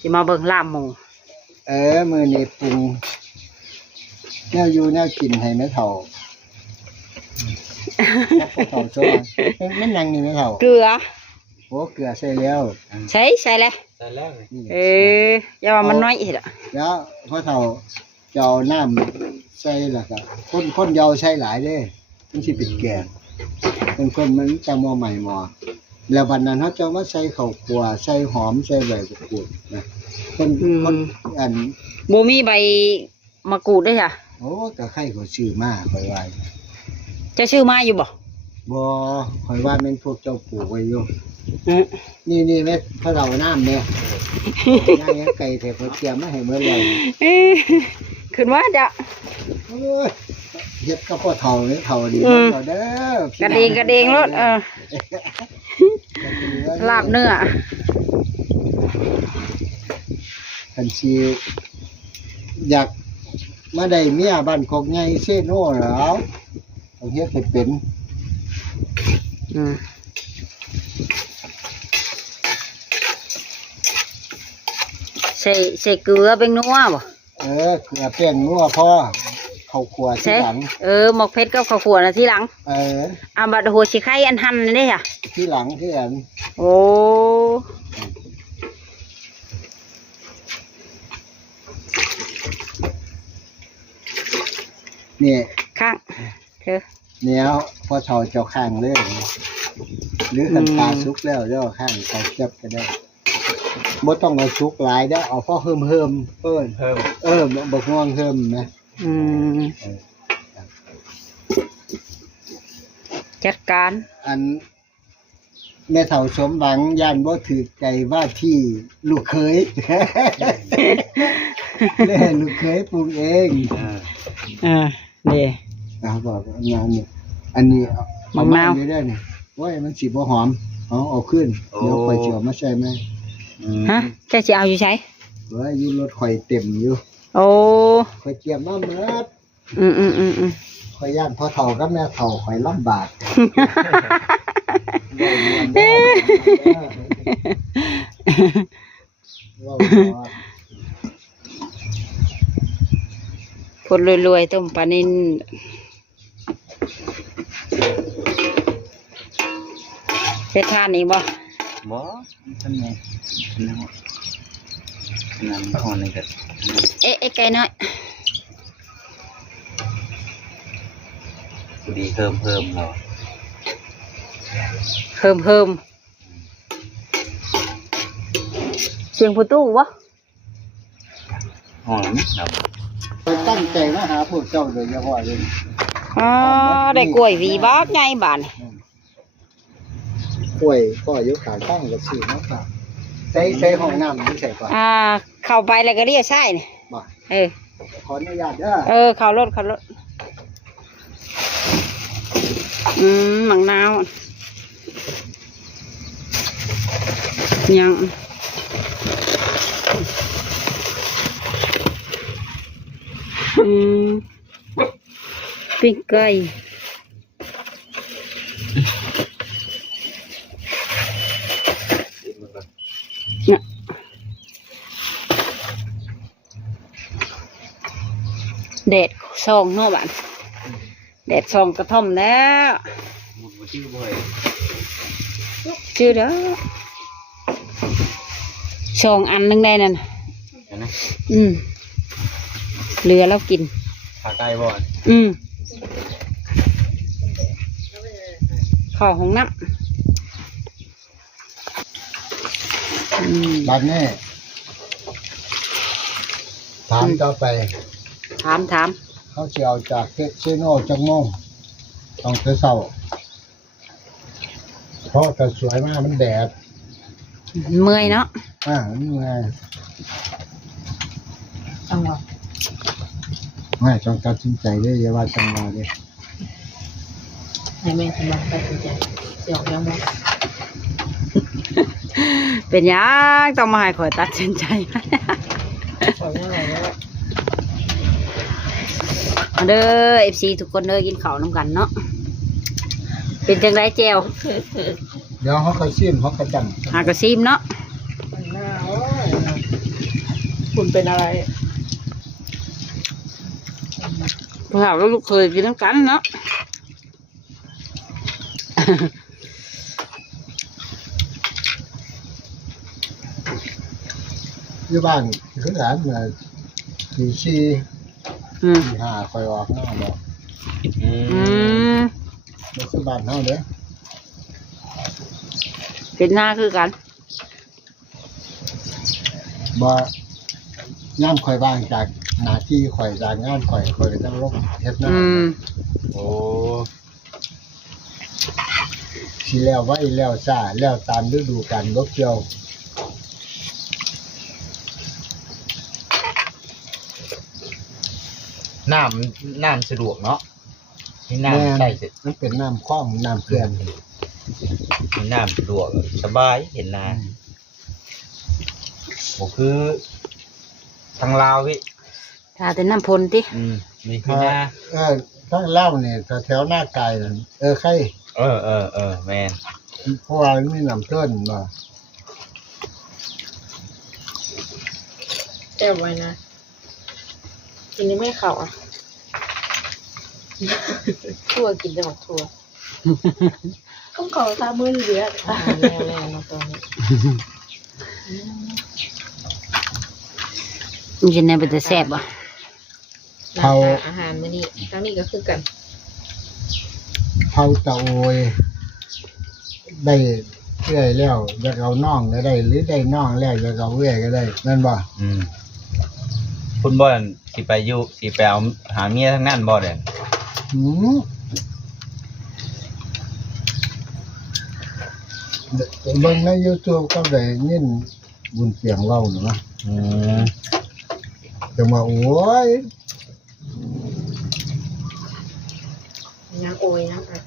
สิมาเบิ่งลาบหมูมือนี่ปรุงแนวอยู่แนวกินให้แม่เฒ่าเฒ่าโซ่ไม่นั่งนี่แม่เฒ่าเกลือโอ้เกลือใส่แล้วใส่เลยอย่าว่ามันน้อยอีกอ่ะแล้วพ่อเฒ่าเจ้าน้ำใส่แล้วก็คนเยาใส่หลายเด้มันสิเป็นแกงเป็นคนมันจะมัวใหม่หมอแล้ววันนั้นเขาจะมาใส่ข้าวคั่วใส่หอมใส่ใบมะกรูดนะคนอันบ่มีใบมะกรูดด้วยค่ะโอ้แต่ใครเขาชื่อมาคอยว่าจะชื่อมาอยู่บ่คอยว่าแม่นพวกเจ้าปลูกไว้อยู่นี่แม่พระเราน้ำเนี่ยย่างไก่เทพเทียมมาให้เมื่อไรขึ้นว่าจะเฮ็ดก็พ่อเฒ่าเลยเฒ่าดีเราเด้อกระเดงรถลาบเนื้อคันชีอยากมาได้เมียบ้านโคกใหญ่เซโน่แล้วต้องเฮ็ดให้เป็นใส่เกลือเป็นนัวบ่เกลือเป็นนัวพ่อข้าวคั่วทีหลังหมกเพชรกับข้าวคั่วนะทีหลังบัดหัวสิไข่อันหั่นนี่ค่ะทีหลังที่อันโอ้นี่ข้างเธอเนี่ยพอเฒ่าเจ้าข้างเลยหรือขันตาสุกแล้วเจ้าข้างเขาเจ็บก็ได้บ่ต้องเอาสุกหลายเด้อเอาพอเฮิมบ่ง่วงเฮิมนะจัดการอันแม่เฒ่าสมหวังย่านบ่ถือใจว่าที่ลูกเขยแม่ลูกเขยปรุงเองนี่บอกงานนี่อันนี้เอามาอยู่ได้นี่โอ้ยมันสิบ่หอมเอาขึ้นเดี๋ยวข่อยสิเอามาใส่มั้ยฮะแกสิเอาอยู่ใช้อยู่รถข่อยเต็มอยู่โอ้ข่อยเตรียมมาหมดข่อยย่านพ่อเฒ่ากับแม่เฒ่าข่อยลำบากคนรวยๆต้มปลานิ่นเฮ็ดทานนี่บ่ท่านไงน้ำอ่อนเลยครับไก่น้อยดีเพิ่มเราเพิ่มเสียงประตูวะหอมครับตั้งใจมาหาพวกเจ้าโดยเฉพาะเลยได้กล้วยวีบ้าไงบ้านกล้วยก็อยู่ขางตั้งกับสี่นะครับใช้ห้องน้ำไม่ใช่ป่ะเข้าไปแล้วก็เรียกใช่เนี่ยขออนุญาตเด้อเข้ารถหมังนาวยังปิ้งไก่เด็ดซองเนาะบ้านเด็ดซองกระท่อมแล้วชื่อเด้อซองอันนึงได้นั่นเหลือแล้วกินขาไก่บ่ข้าวของน้ำบัดนี้ถามต่อไปถามเขาจะเอาจากเพชรเชโน่จังโมงต้องเช้าเพราะแต่สวยมากมันแดดเมื่อยเนาะเมื่อยต้องรอไม่ต้องตัดสินใจเลยอย่าว่าจังหวะเลยให้แม่ทำมาตัดสินใจเสียออกยังไงเป็นยังต้องมาให้ข่อยตัดสินใจเด้อ FC ทุกคนเด้อกินข้าวน้ำกันเนาะ เป็นจังไดแจว เดี๋ยวเขาก็ชิมเขาก็จัง หากระซิมเนาะ หน้าโอ้ยคุณเป็นอะไร พวกเราแล้วลูกเคยกินน้ำกันเนาะ อยู่บ้านคือหลานมาสี่สี่ อืม สี่ห้าคอยออกหน้าบอก อืม ไม่คือบ้านเฮาเด้อ เป็นหน้าคือกัน บ่ย่ำคอยบ้างจากหน้าที่คอยจากงานคอยก็ต้องลงเฮ็ดหน้า อืม โอ้ สิแล้วไว้แล้วซ่าแล้วตามฤดูกาลบ่เกี่ยว น้ำสะดวกเนาะมีน้ำใส่เสร็จ มันเป็นน้ำคลองน้ำเขื่อน มีน้ำสะดวกสบายเห็นนาโอ้คือทางลาวพี่ ถ้าแต่น้ำพลติ มีคือนา ทั้งเล่าเนี่ยแถวหน้าไก่นั่นใคร แมน เพราะว่ามันมีน้ำเกินมา แก้ไว้นะกินนี้ไม่เข่าอ่ะทั่วกินได้หมดทั่วต้องเข่าตามือเยอะแรงๆมาตรงนี้ มันจะแนวเป็นแต่แซ่บอ่ะ อาหารมื้อนี้ทั้งนี้ก็คือกัน เผาตะโอยได้เอื้อยแล้วอยากเอาน่องก็ได้ หรือได้น่องแล้วอยากเอาเอื้อยก็ได้นั่นบ่ คุณบ่สิไปอยู่สิไปเอาหาเมียทั้งนั้นบ่เด่น หืมเบิ่งใน YouTube ก็ได้ยินบุญเสียงเว้าอยู่นะจังว่าโอ้ย ยังโอยนะอ่ะ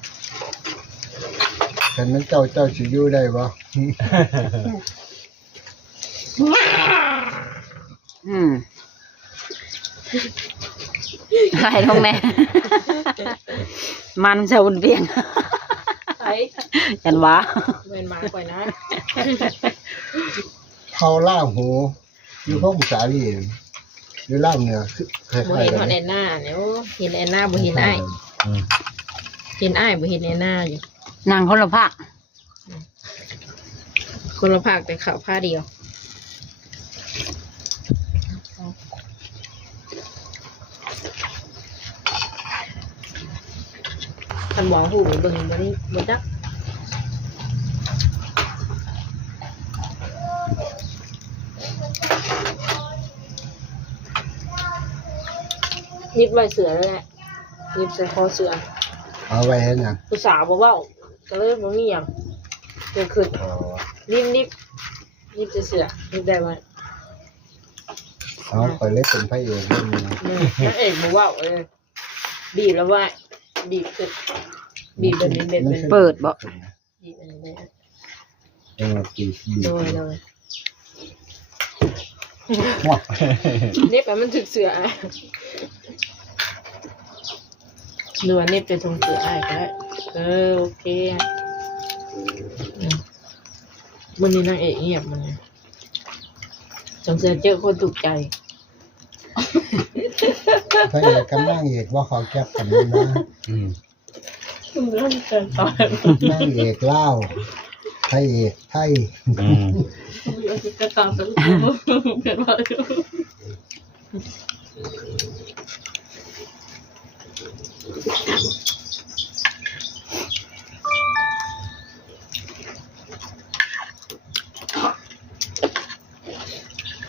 คันนั้นเจ้าสิอยู่ได้บ่ อืมอะไรท้องแม่ มันจะวุ่นเวียง ไอ้ ยันวะ เวนมาก่อยนะ เขาล่าหูอยู่พวกสาลีอยู่ล่างเหนือคือคล้ บ่ าย เห็น ๆกั ฮอน ดแอนนาเนี่ยโอ้เห็นแอนนาบ่เห็นอ้ายเห็นอ้ายบ่เห็นแอนนาอยู่ นางคนละภาค คนละภาคแต่เขาผ้าเดียวคันหมอหูเบิ่งบ่ได้บ่จักนิดไว้เสือแล้วแหละนิดใส่คอเสือ เอาไว้เห็นหยัง ผู้สาวบ่เว้าก็เลยบ่มีหยังเกิดขึ้นนิบจะเสือนิบได้ไว้ เอาไปเล็กเป็นพระเอกเรื่องนี้ นางเอกบ่เว้าเลยบีบแล้วว่าบีบขึ้นบีบแบบนี้แบบนี้ เปิดบ่ บีบอันนี้ ปีบี โดยนิบมันถึกเสืออ่ะหนูนิบจะทงเสืออ้ายก็ได้โอเควันนี้นางเอกเงียบมันเนี่ยสงสัยเจอคนถูกใจ พระเอกกับนางเอกว่าเขาแก็บกันเลยนะ เริ่มเกินตอน นางเอกเล่าวพระเอกไทย เราจะกระตังสักเกิดว่า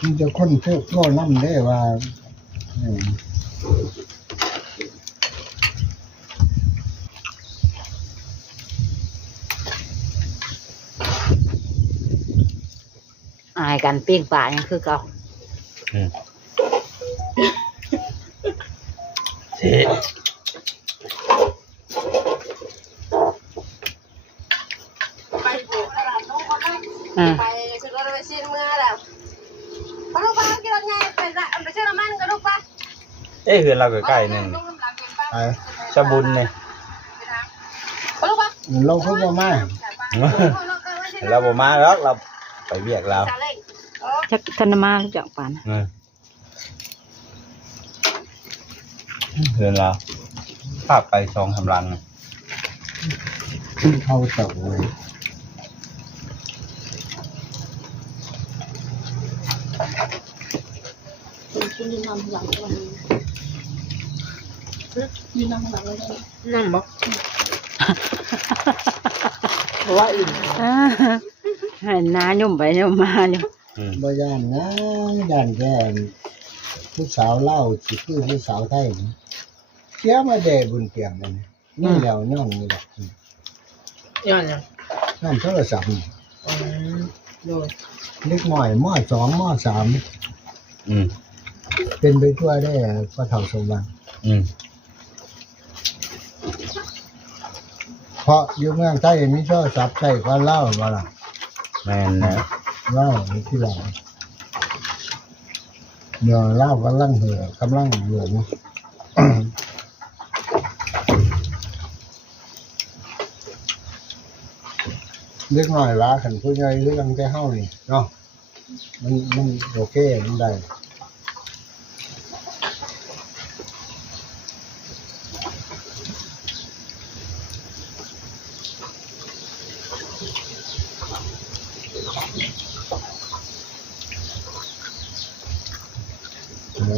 มันจะคนเท่าโน่น้ำได้ว่าอายกันเปี้ยงป่ายังคือเก่า เสร็จ ไปโผล่ตลาดน้องเขาได้ อ่า ไปซื้อรถไปซื้อเมื่อแล้วไปลูกไปกินรถไงไปซื้อน้ำมันกันลูกไป คือเราใกล้ๆนึง ไป ชะบุญเนี่ย ไปลูกไป เราเขาบ่มา เราบ่มาหรอกเราไปเวียกเรา ชักธนมาจักปาน เพื่อนเราภาพไป2-3 ลัง เขาเต่าเลย คุณยืนนำหลังวันนี้ยืนนำหลังเลยนั่งบ่เพราะว่าอื่น ให้นายุ่มไปยุ่มมาอยู่ บ่ย่านนะย่านแก่ผู้สาวเล่าสิคือผู้สาวไทยเชื่อมาเดบุญเตียงนั่นนี่แล้วน้องนี่แหละ ย้อนยัง นั่นโทรศัพท์ โดย เล็กน้อยม.2 ม.3 อืม เป็นไปทั่วได้พระเฒ่าสมบัติ อืม เพราะอยู่เมืองไทยมีโทรศัพท์ใช้กว่าเล่าบ่ล่ะ แม่นนะ เล่าที่หลังเดี๋ยวเล่ากำลังเหือกำลังเหลือง เล็กน้อยล้าขันผู้ใหญ่เรื่องได้เฮานี่เนาะมันโอเคมันได้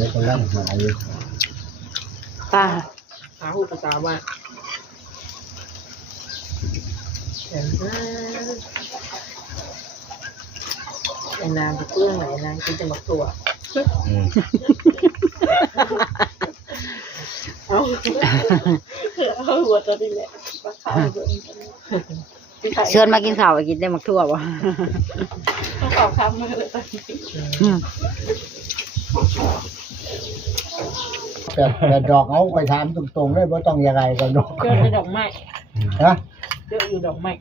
แล้วก็ร่างหายอยู่ ป้า หาหูภาษาว่าไอ้นางจะเปลื้องไหนนางกินจะหมักตัว อืม เอาหัวตัวนี้แหละปลาขาว เชิญมากินข้าวไปกินได้หมักทั่วบ่ ต้องขอคำมาเลยตอนนี้ แต่ดอกเอาไปถามตรงๆเลยว่าต้องยังไงกันดอก เจอในดอกไม้ ฮะ เจออยู่ดอกไม้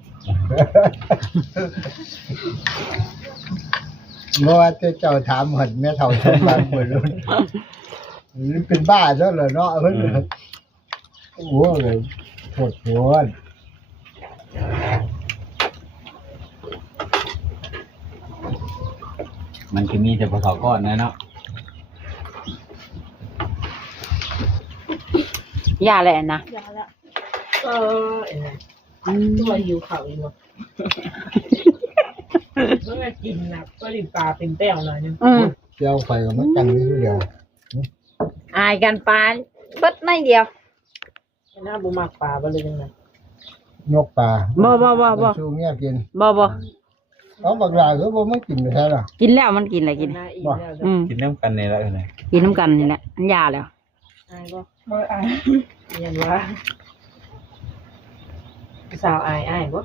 เมื่อว่าเจ้าถามเหมือนแม่เฒ่าชมบ้านเปิดรุ่นนี่เป็นบ้าซะเลยเนาะเพิ่นโอ้โหเลยโหดโหด มันคือมีแต่ปลาเขาก้อนนะเนาะ อย่าแหละนะ ยาละไอ้นี่ตัวหิวเขาอยู่เมื่อกินนะก็ดิบปลาเป็นแต้วหน่อยนึง เจ้าไฟก็มันกันนิดเดียว อายกันปานเบิดในเดียว หน้าบุมักปลาไปเลยยังไง นกปลา บ่ ชูเมียกิน บ่ เอาบักหลาก็บ่มากินแท้ล่ะ กินแล้วมันกินอะไรกิน หน้าอีกแล้ว กินน้ำกันในละเลย กินน้ำกันนี่แหละมันยาแล้ว อายก็ไม่อายยันว่าสาวอายก็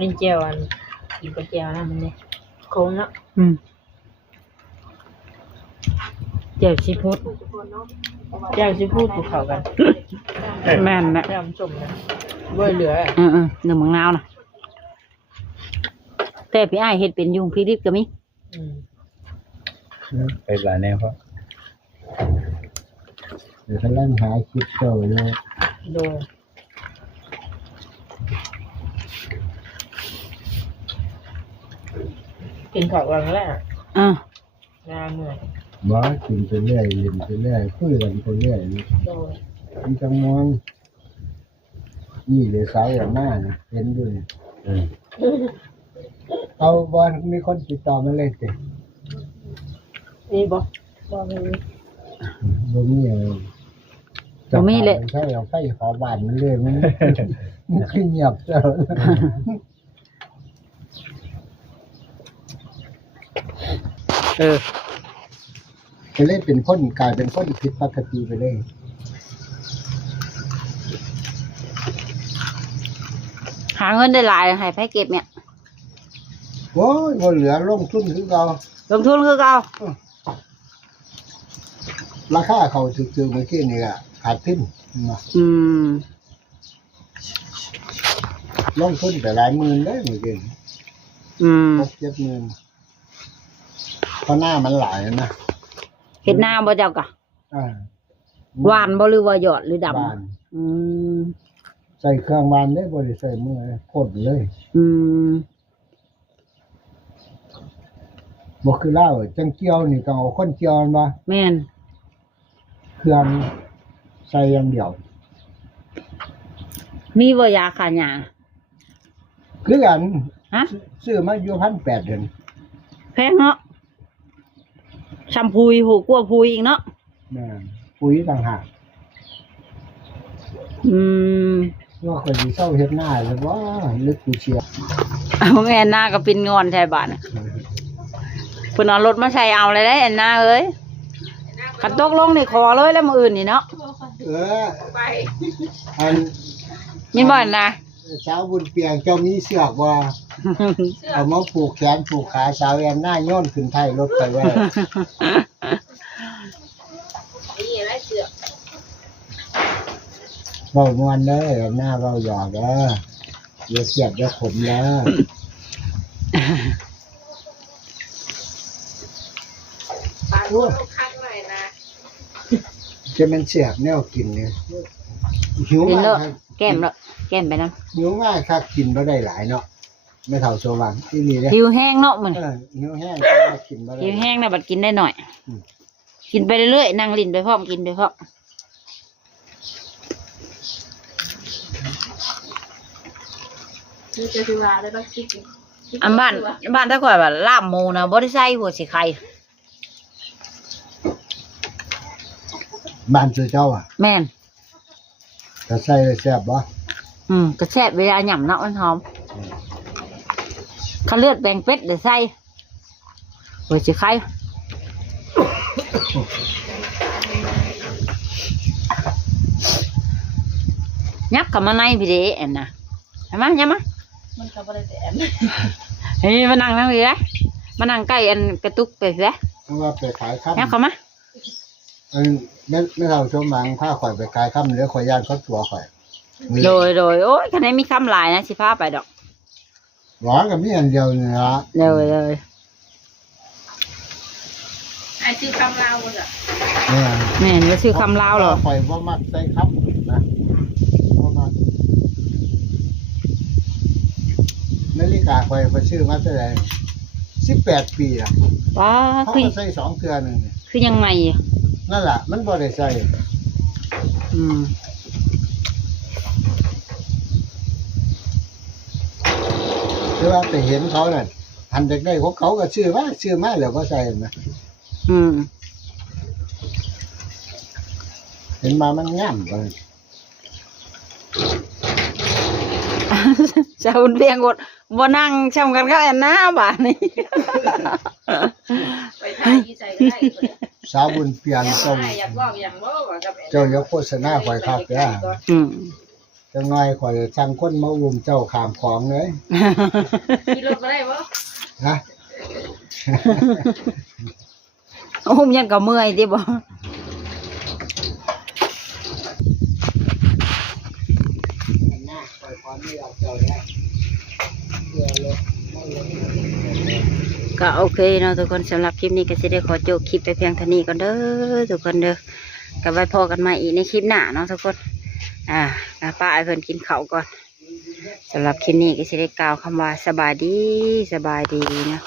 ลินเจียวอันกินกระเจียวนะมันเนี่ยโค้งเนาะ เจ้าชิพุด เจ้าชิพูดถูกเขากัน แม่นนะ แม่ชมนะเว้ยเหลือ หนึ่งมังนาวนะแต่พี่อ้ายเฮ็ดเป็นยุงพี่ริบก็มี ไปหลายแนวครับ เดี๋ยวกำลังหาคลิปเจ้าอยู่ โดยกินข้าวกันแล้ว งานเหนื่อย บ่กินไปเรื่อยเล่นไปเรื่อยคุยกันไปเรื่อยนี่ โดย มันจังมวนนี่เลยสาวอย่างหน้านะเห็นด้วย อืม เอาบ่มีคนติดต่อมาเลยสิ นี่บ่มี บ่มีอะไร บ่มีเลย ใช่เอาไฟขอบ้านมันเลยมันขึ้นเงียบแล้ว ก็เลยเป็นคนกลายเป็นคนผิดปกติไปเลย หาเงินได้หลายให้ไผเก็บเนี่ย โอ้ยบ่เหลือลงทุนคือเรา ลงทุนคือเก่า ราคาเขาถือๆเมื่อกี้นี่ก็ขาดทุนนะ ม ลงทุนแต่หลายหมื่นเลยเมื่อกี้ 6-7 หมื่นเพราะหน้ามันหลายนะ เฮ็ดนาบ่เจ้ากะ อ่า หวานบ่หรือว่าหยอดหรือดำ บาน อืม ใส่เครื่องบานได้บ่ได้ใส่มือพ่นเลย อืม บ่คือเล่าจังเกี่ยวนี่ต้องเอาคนเกี่ยวมันบ่ แม่น เครื่องใส่อย่างเดียว มีบ่ยาฆ่าหญ้า คือกัน ฮะ ซื้อมาอยู่1,800เดือน แพงเนาะชัมพูยหูกลัวพูยอีกเนาะ แม่นปุ๋ยต่างหาก อืม ว่าคนสิเศร้าเฮ็ดหน้าแล้วว่าลึกกูเชียว เอาแอนนาก็ปินงอนแทบ้านน่ะเพิ่นเอารถมาใช้เอาเลยได้แอนนาเอ้ยคันตกลงนี่ขอเลยแล้วมื้ออื่นนี่เนาะ เอออัน ยินบ่แอนนา สาวบุญเปียงเจ้ามีเสือกว่าเอามาผูกแขนผูกขาสาวแอนหน้าโย้อนขึ้นท้ายรถไปไว้ นี่อะไรเสือ เว้ามวนเด้อหน้าเว้าหยอกเด้ออย่าเสียดอย่าขมเด้อ ปานลูกคักหน่อยนะ จะมันเสียบแนวกินเนี่ยหิว กิน มา แล้ ก ว ครับ แก้มแล้วแก้มไปนำ หิวมากครับกินบ่ได้หลายเนาะไม่เท่าโซวังที่นี่เด้อ หิวแห้งเนาะมื้อ หิวแห้งก็กินบ่ได้ หิวแห้งน่ะบัดกินได้หน่อย อืม กินไปเรื่อยๆนั่งลิ้นไปพร้อมกินไปพร้อม นี่จะคือว่าได้บ้างคิด อันบ้านถ้าข่อยว่าลาบหมูนะบ่ได้ใส่หัวสิไข่ บ้านเจ้าเจ้าอ่ะ แม่น จะใส่เลยแซ่บบ่ ก็แซ่บเวลาหย่ำเนาะมันหอมข้าเลือดแบ่งเป็ดได้ใส่หัวสิไข่ยับเข้ามาในพี่เด้อันน่ะเห็นมั้ยยับมา มันก็บ่ได้แต่ เฮ้ยมานั่งพี่เด้มานั่งใกล้อันกระตุกไปพี่เด้ เพราะว่าไปขายค่ำ ยับเข้ามา ไม่เท่าโซวังถ้าข่อยไปขายค่ำเหลือข่อยย่านเขาตัวข่อย โดยโอ้ยคันนี้มีคำหลายนะสิพาไปดอก หวานกับมีอันเดียวนี่ละ เลย ไอ้ชื่อคำลาวอ่ะ เนี่ย แม่นว่าชื่อคำลาวเหรอ ข่อยบ่มักใส่ค่ำนะบ่มักนาฬิกาข่อยไปซื้อมาเท่าไหร่18 ปีอ่ะ ว้า เขา คือ ก็ใส่2เทื่อนึงเนี่ย คือยังไงอ่ะ นั่นล่ะมันบ่ได้ใส่ อืม คือว่าไปเห็นเขาน่ะอันเด็กได้ของเขาก็ซื้อมาแล้วก็ใส่นะ อืม เห็นมามันงามเลย ชาวเพียงกดบ่นั่งชมกันก็แอนนาบ้านนี่ ไปถ่ายที่ใส่ก็ได้ สาวบุญเปลี่ยนต้อง อยากว่าอย่างว่าว่ากับ เจ้าอย่าโฆษณาข่อยคักเด้อ อืม จังน้อยข่อยสั่งคนมาอุ้มเจ้าข้ามของเลย ขี่รถมาได้บ่ ฮะ อุ้มยังก็เมื่อยติบ่ ก็โอเคเนาะทุกคนสำหรับคลิปนี้ก็สิได้ขอจบคลิปไปเพียงเท่านี้ก่อนเด้อทุกคนเด้อก็ไว้พอกันใหม่อีกในคลิปหน้าเนาะทุกคนป้าไอ้เพิ่นกินข้าวก่อนสำหรับคลิปนี้ก็สิได้กล่าวคำว่าสบายดีนะ